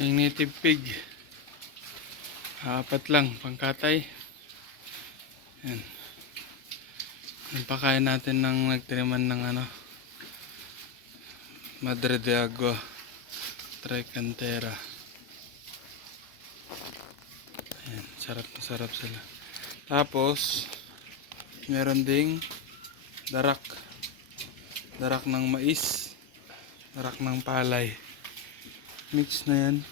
Yung native pig. Apat lang, pangkatay. Yan. Napakain natin ng nagtiriman ng Madre de Agua Tricantera. Ayan, sarap na sarap sila. Tapos meron ding darak. Darak ng mais, darak ng palay. Mix na yan.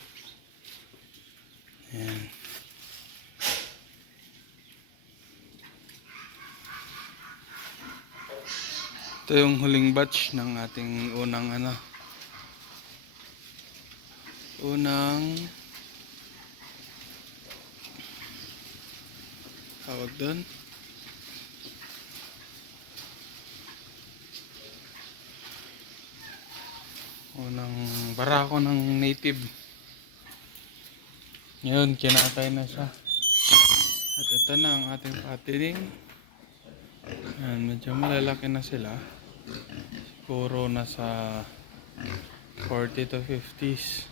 Ayan. Ito yung huling batch ng ating unang tawag doon. Unang barako ng native. Ngayon, kinatay na siya. At ito na ang ating patining. Ayan, medyo malalaki na sila. Siguro nasa 40 to 50s.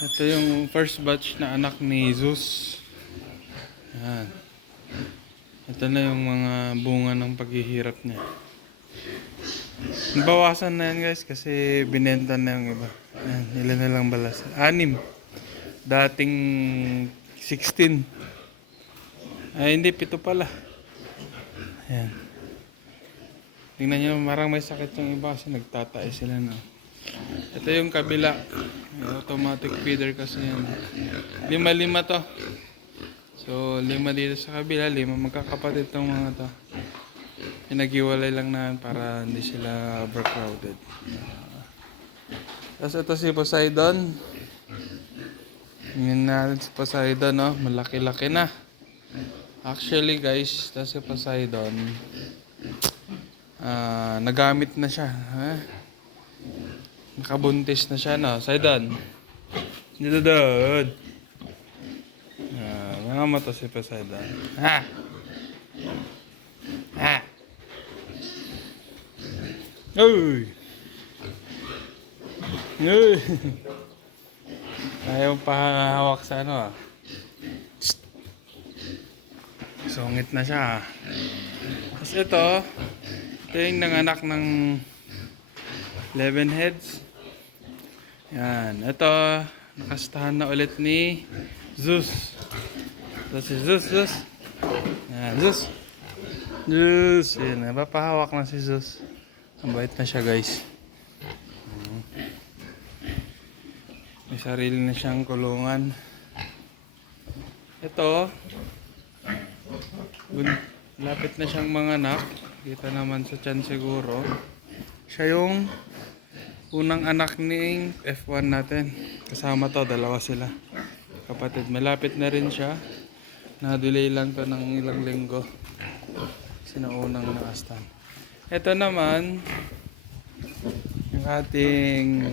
Ito yung first batch na anak ni Zeus. Ayan. Ito na yung mga bunga ng paghihirap niya. Bawasan na yan guys kasi binenta na yung iba. Ayan, ilan na lang balas. 6. Dating 16. Ay hindi, 7 pala. Ayan. Tingnan nyo, marang may sakit yung iba kasi nagtatay sila na. Ito yung kabila. May automatic feeder kasi yan. 5 to. So 5 dito sa kabila, 5 magkakapatid tong mga to. Pinag-iwalay lang na para hindi sila overcrowded. Tapos ito si Poseidon. Tingnan natin si Poseidon, no? Malaki-laki na. Actually guys, ito si Poseidon. Nagamit na siya. Nakabuntis na siya, no? Poseidon. Dito doon. Mga to si Poseidon. Ha? Ha? Uy! Uy! Ayaw pa hawak sa Sungit na siya. Tapos ito yung nanganak ng 11 heads. Yan. Ito, nakastahan na ulit ni Zeus. Ito si Zeus. Yan, Zeus. Zeus. Yan, napapahawak na si Zeus. Ang bait na siya guys. May sarili na siyang kulungan. Ito, lapit na siyang manganak. Kita naman sa tiyan siguro. Siya yung unang anak ng F1 natin. Kasama to, 2 sila. Kapatid, malapit na rin siya. Na-delay lang to ng ilang linggo. Sinaunang nakastan. Ito naman, yung ating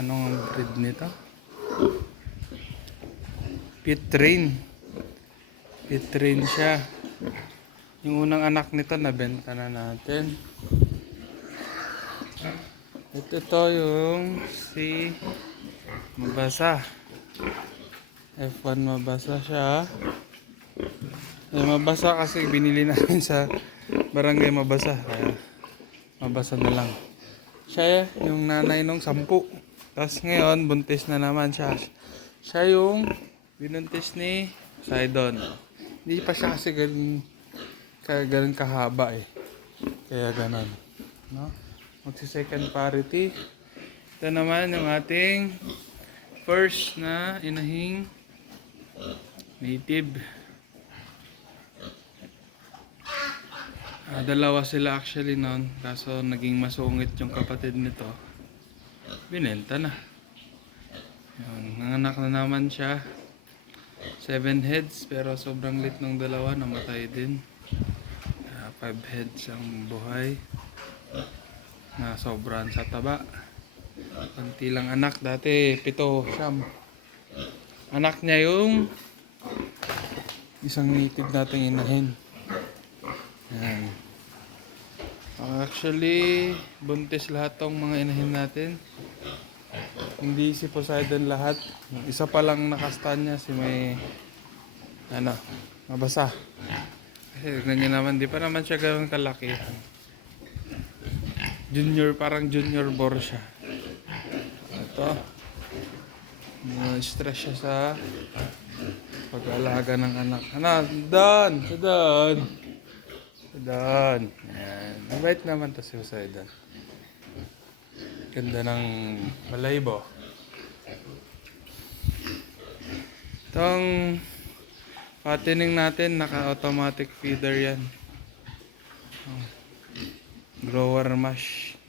anong breed nito? Pit train siya. Yung unang anak nito nabenta na natin. Ito yung si Mabasa. F1 Mabasa siya. Mabasa kasi binili namin sa barangay Mabasa. Kaya Mabasa na lang. Siya yung nanay nung 10. Tapos ngayon buntis na naman siya. Siya yung binuntis ni Poseidon. Hindi pa siya kasi ganun kahaba Kaya ganun. No? Magsi-second parity. Ito naman yung ating first na inahing native. 2 sila actually noon. Kaso naging masungit yung kapatid nito. Binenta na. Yun, nanganak na naman siya. 7 heads pero sobrang lit ng 2, namatay din. 5 heads ang buhay. Na sobrang sa taba. Kunti lang anak. Dati 7, 9. Anak niya yung isang native nating inahin. Yan. Actually, buntis lahat tong mga inahin natin. Hindi si Poseidon lahat. Yung isa pa lang nakastanya si may mabasa. Kasi tignan nyo naman, di pa naman siya gano'n kalaki. Junior, parang junior bore siya. Ito, stress siya sa pag-alaga ng anak. Doon! Sa doon! Sa doon! Yan. Mabait naman to si Poseidon. Ganda ng balahibo. Itong fattening natin, naka-automatic feeder yan. Grower mash.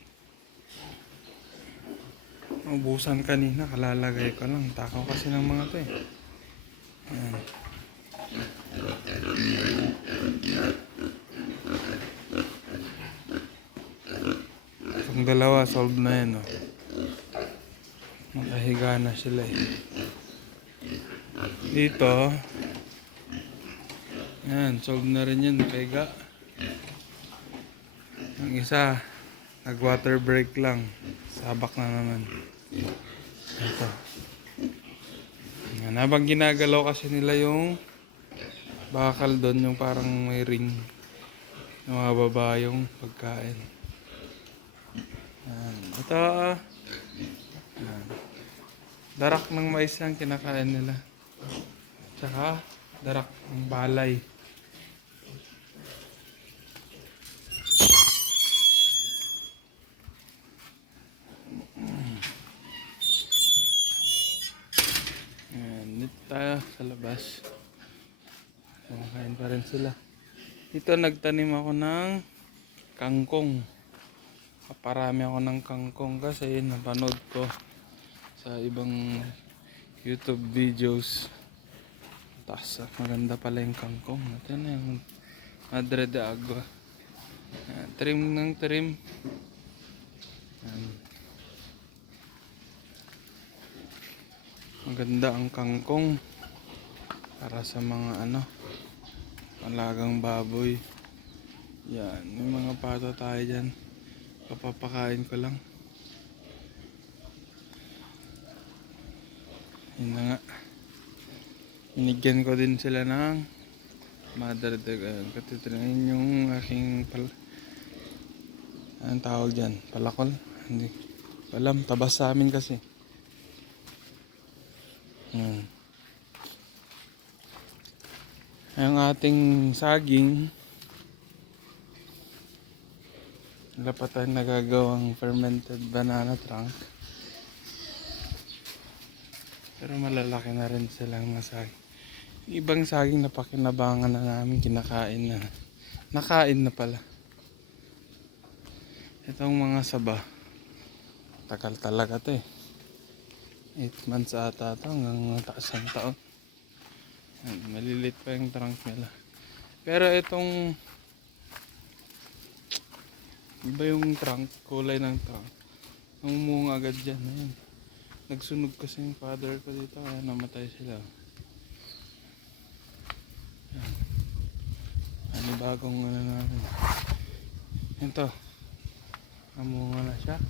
Ubusan kanina, kalalagay ko lang. Takaw kasi ng mga to eh. Ayan. Itong dalawa, solve na yan oh. Nakahiga na sila eh. Dito, yan, solve na rin yan, nakahiga. Ang isa, nag-water break lang. Sabak na naman. Ito. Yan, habang ginagalaw kasi nila yung bakal doon, yung parang may ring na mababa yung pagkain. Yan. Ito, yan. Darak ng mais lang kinakain nila. Tsaka, darak ng balay. Dito tayo sa labas. Kumakain pa rin sila. Dito nagtanim ako ng kangkong. Kaparami ako ng kangkong kasi napanood ko sa ibang YouTube videos. Tapos maganda pala yung kangkong. Ito na yung Madre de Agua. Trim ng trim. Maganda ang kangkong para sa mga alagang baboy. Yan, may mga pato tayo dyan. Papapakain ko lang. Yun na nga. Binigyan ko din sila ng Mother de katitirain yung aking anong tawag dyan? Palakol? Hindi alam, tabas sa amin kasi. Ang ating saging, wala pa tayong nagagawang fermented banana trunk, pero malalaki na rin silang mga saging. Ibang saging na pakinabangan na namin, kinakain na, nakain na pala. Itong mga saba, tagal talaga to eh. 8 months ata ito, hanggang taas ng taon. Malilit pa yung trunk nila. Pero itong iba yung trunk, kulay ng trunk. Namumunga agad dyan. Ayan. Nagsunog kasi yung father ko dito, kaya namatay sila. Ayan. Ano bagong namin. Ito. Namunga na siya.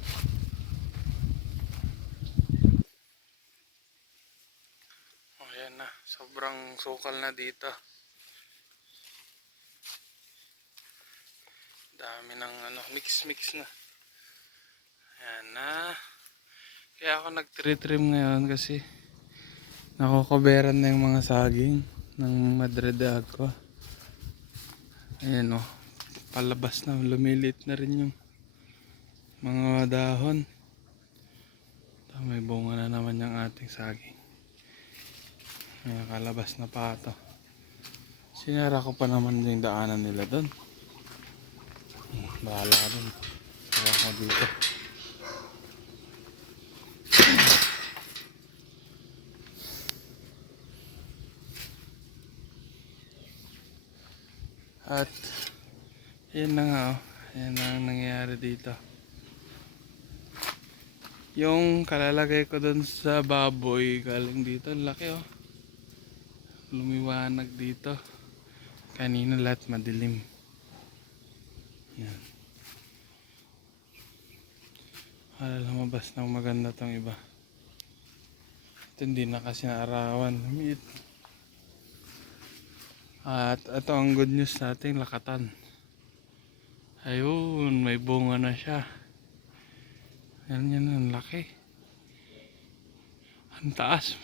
Ayan na. Sobrang sukal na dito. Dami ng mix na. Ayan na. Kaya ako nag-trim ngayon kasi nakokoberan na yung mga saging ng Madre de Agua. Ayan o. Palabas na. Lumilit na rin yung mga dahon. May bunga na naman yung ating saging. May kalabas na pa ito. Sinara ko pa naman yung daanan nila doon. Bahala ka dun. Sawa ko dito. At yun na nga oh. Yan ang nangyayari dito. Yung kalalagay ko dun sa baboy galing dito, laki oh. Lumiwanag dito. Kanina lahat madilim. Yan. Para lumabas ng maganda tong iba. Ito hindi na kasi naarawan. At ito ang good news natin, lakatan. Ayun, may bunga na siya. Yan, ang laki. Ang taas.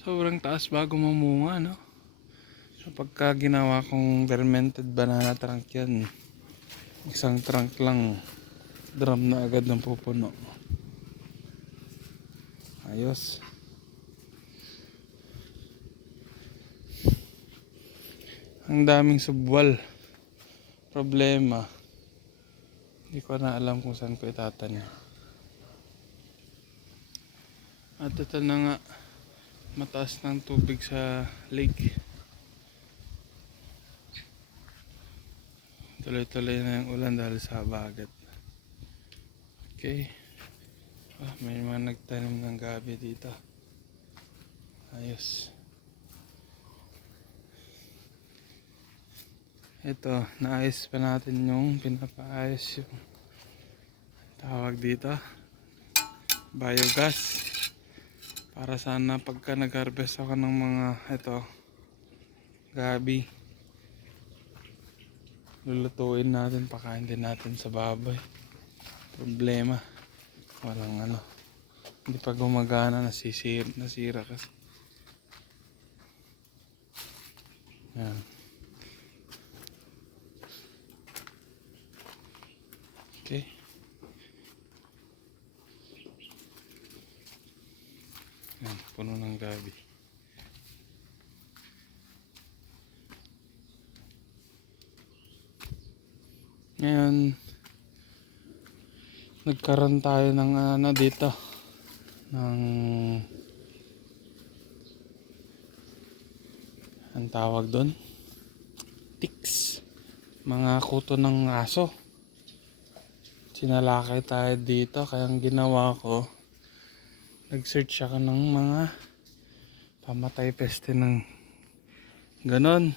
Sobrang taas bago mamunga, no? So pagka ginawa kong fermented banana trunk yan, isang trunk lang, drum na agad ng pupuno. Ayos. Ang daming subwal. Problema, hindi ko na alam kung saan ko itatanim. At ito na nga, mataas ng tubig sa lake. Tuloy-tuloy na yung ulan dahil sa bagat. Okay. May mga nagtanim ng gabi dito. Ayos. Ito, naayos pa natin yung pinapaayos yung tawag dito, biogas. Para sana pagka nag-harvest ako ng mga gabi, lulutuin natin, pakain din natin sa baboy. Problema, walang hindi pa gumagana, nasira kasi. Yan. Okay. Yan, puno ng gabi. Ngayon, nagkaroon tayo ng dito, ng ang tawag doon, ticks, mga kuto ng aso. Sinalakay tayo dito, kaya ang ginawa ko, nag-search ako ng mga pamatay peste ng ganon.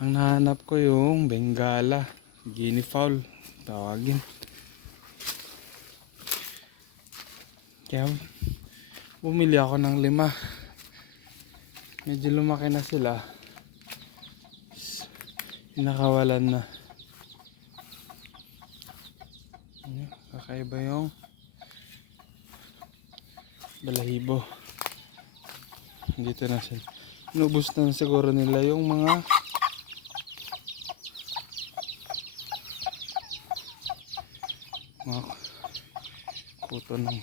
Ang nahanap ko yung Bengala, Guinea fowl, tawagin. Kaya bumili ako ng 5. Medyo lumaki na sila. Pinakawalan na. Kakaiba yung balahibo. Dito na sila. Inubos na siguro nila yung mga kuto ng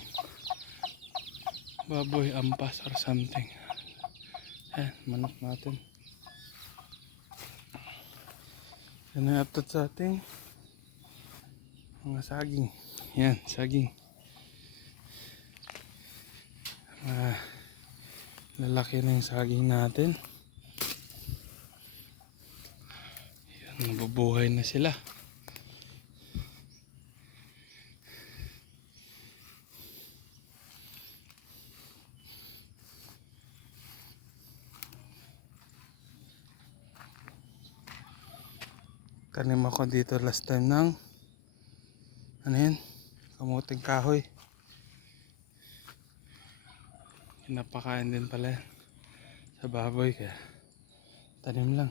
baboy, ampas or something. Ayan, manok natin. Yan ang update sa ating mga saging. Yan, saging. Lalaki na yung saging natin. Yan, nabubuhay na sila. Tanim ako dito last time ng kamuting kahoy. Pinapakain din pala yan sa baboy, kaya tanim lang.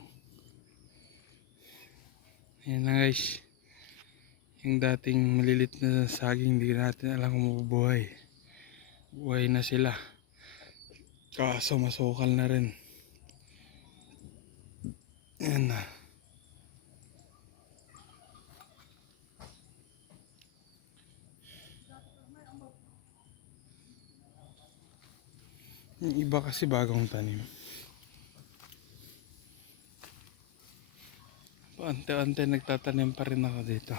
Ayan na guys, yung dating malilit na saging, hindi natin alam kung mabubuhay. Buhay na sila, kaso masukal na rin. Ayan na. Yung iba kasi bagong tanim. Ante-ante nagtatanim pa rin ako dito.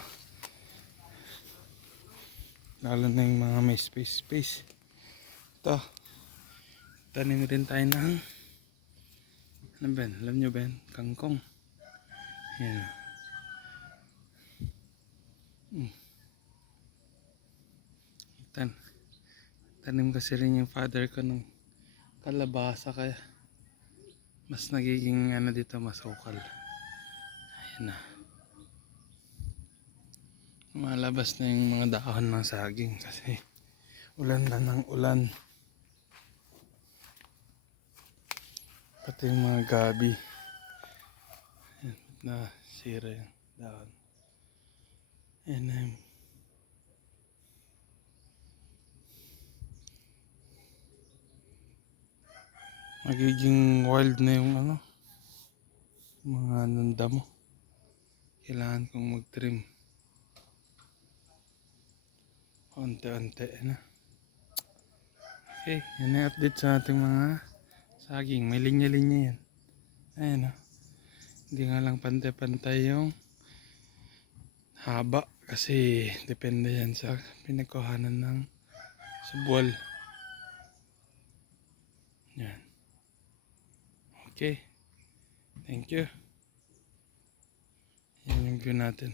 Lalo na yung mga may space. Ito, tanim rin tayo ng alam nyo ba yan? Kangkong. Yan. Tanim kasi rin yung father ko ng kalabasa, kaya mas nagiging dito masukal. Ayan na. Malabas na yung mga dahon ng saging kasi ulan na ng ulan. Pati yung mga gabi. Ayan, na sira yung dahon. Ayan na yung magiging wild na yung ano, mga nanda mo. Kailangan kong mag-trim. Onte-onte na. Okay, yan na update sa ating mga saging. May linya-linya yan. Ayan o. Hindi nga lang pantay-pantay yung haba. Kasi depende yan sa pinagkuhanan ng subwal. Yan. Okay. Thank you. Yan yung view natin.